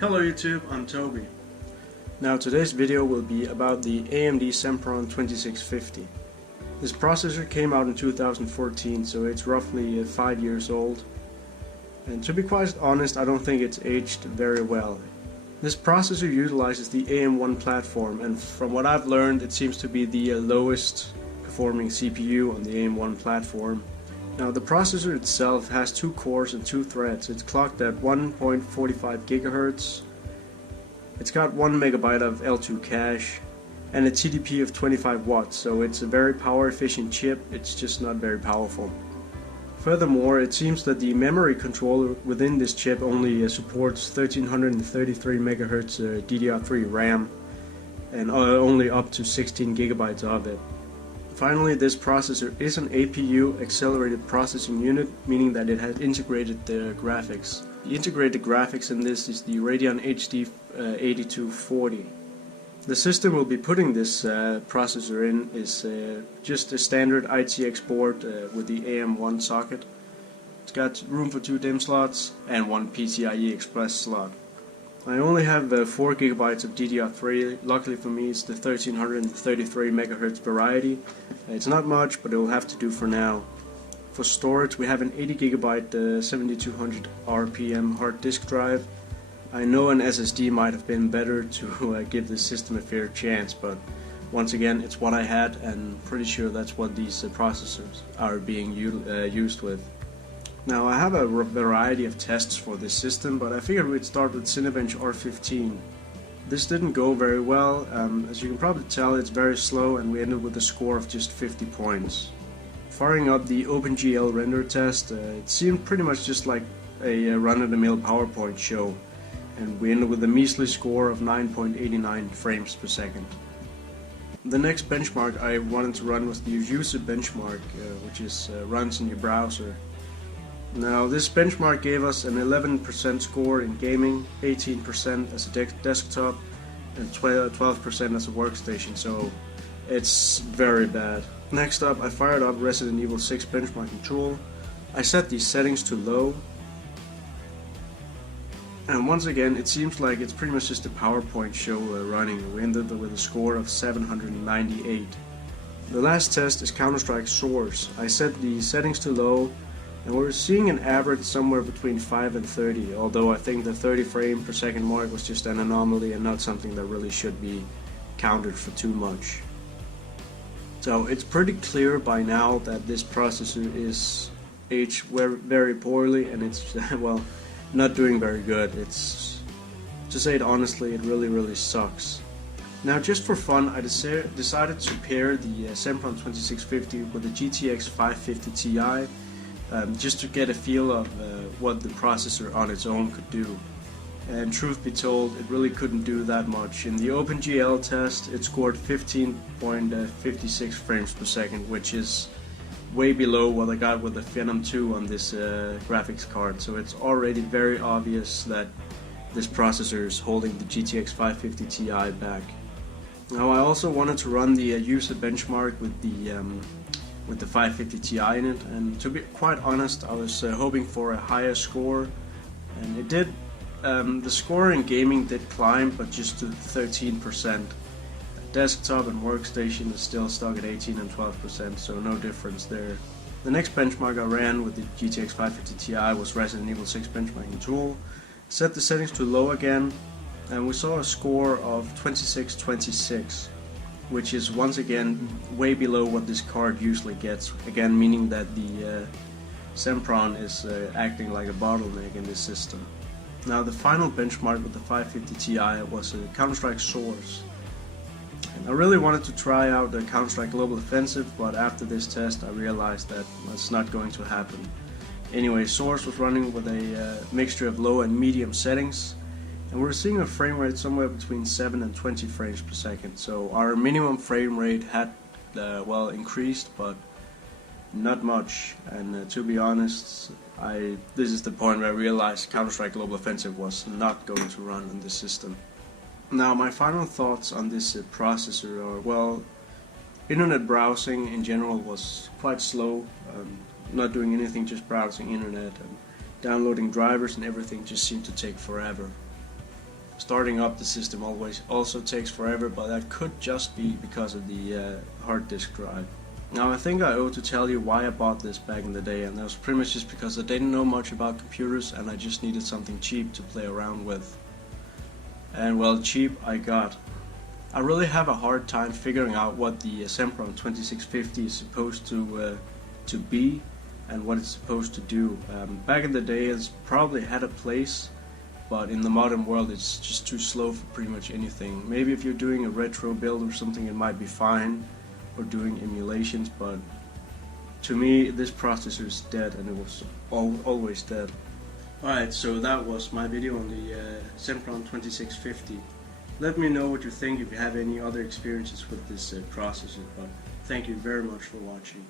Hello YouTube, I'm Toby. Now today's video will be about the AMD Sempron 2650. This processor came out in 2014, so it's roughly 5 years old. And to be quite honest, I don't think it's aged very well. This processor utilizes the AM1 platform, and from what I've learned, it seems to be the lowest performing CPU on the AM1 platform. Now the processor itself has 2 cores and 2 threads. It's clocked at 1.45 GHz. It's got 1 MB of L2 cache and a TDP of 25 watts, so it's a very power efficient chip, it's just not very powerful. Furthermore, it seems that the memory controller within this chip only supports 1333 MHz DDR3 RAM and only up to 16 GB of it. Finally, this processor is an APU, accelerated processing unit, meaning that it has integrated the graphics. The integrated graphics in this is the Radeon HD 8240. The system we'll be putting this processor in is just a standard ITX board with the AM1 socket. It's got room for 2 DIMM slots and 1 PCIe Express slot. I only have 4 GB of DDR3. Luckily for me, it's the 1333 MHz variety. It's not much, but it will have to do for now. For storage, we have an 80 GB 7200 RPM hard disk drive. I know an SSD might have been better to give this system a fair chance, but once again, it's what I had, and pretty sure that's what these processors are being used with. Now, I have a variety of tests for this system, but I figured we'd start with Cinebench R15. This didn't go very well. As you can probably tell, it's very slow, and we ended with a score of just 50 points. Firing up the OpenGL render test, it seemed pretty much just like a run-of-the-mill PowerPoint show, and we ended with a measly score of 9.89 frames per second. The next benchmark I wanted to run was the user benchmark, which runs in your browser. Now, this benchmark gave us an 11% score in gaming, 18% as a desktop, and 12% as a workstation, so it's very bad. Next up, I fired up Resident Evil 6 benchmarking tool. I set these settings to low, and once again, it seems like it's pretty much just a PowerPoint show running. We ended with a score of 798. The last test is Counter-Strike Source. I set the settings to low, and we're seeing an average somewhere between 5 and 30, although I think the 30 frame per second mark was just an anomaly and not something that really should be counted for too much. So it's pretty clear by now that this processor is aged very poorly, and it's well, not doing very good. It's, to say it honestly, it really sucks. Now, just for fun, I decided to pair the Sempron 2650 with the GTX 550 Ti, just to get a feel of what the processor on its own could do. And truth be told, it really couldn't do that much. In the OpenGL test, it scored 15.56 frames per second, which is way below what I got with the Phenom 2 on this graphics card. So it's already very obvious that this processor is holding the GTX 550 Ti back. Now, I also wanted to run the user benchmark with the 550 Ti in it, and to be quite honest, I was hoping for a higher score, and it did. The score in gaming did climb, but just to 13%. Desktop and workstation is still stuck at 18 and 12%, so no difference there. The next benchmark I ran with the GTX 550 Ti was Resident Evil 6 benchmarking tool. Set the settings to low again, and we saw a score of 2626, which is once again way below what this card usually gets, again meaning that the Sempron is acting like a bottleneck in this system. Now, the final benchmark with the 550 Ti was Counter-Strike Source. And I really wanted to try out the Counter-Strike Global Offensive, but after this test I realized that that's not going to happen. Anyway, Source was running with a mixture of low and medium settings, and we're seeing a frame rate somewhere between 7 and 20 frames per second. So our minimum frame rate had increased, but not much. And to be honest, this is the point where I realized Counter-Strike Global Offensive was not going to run on this system. Now, my final thoughts on this processor are, well, internet browsing in general was quite slow, not doing anything, just browsing internet, and downloading drivers and everything just seemed to take forever. starting up the system also takes forever, but that could just be because of the hard disk drive. Now I think I owe to tell you why I bought this back in the day, and that was pretty much just because I didn't know much about computers and I just needed something cheap to play around with. And well, cheap I got. I really have a hard time figuring out what the Sempron 2650 is supposed to be and what it's supposed to do. Back in the day it's probably had a place, but in the modern world it's just too slow for pretty much anything. Maybe if you're doing a retro build or something it might be fine, or doing emulations, but to me this processor is dead, and it was always dead. Alright, so that was my video on the Sempron 2650. Let me know what you think if you have any other experiences with this processor, but thank you very much for watching.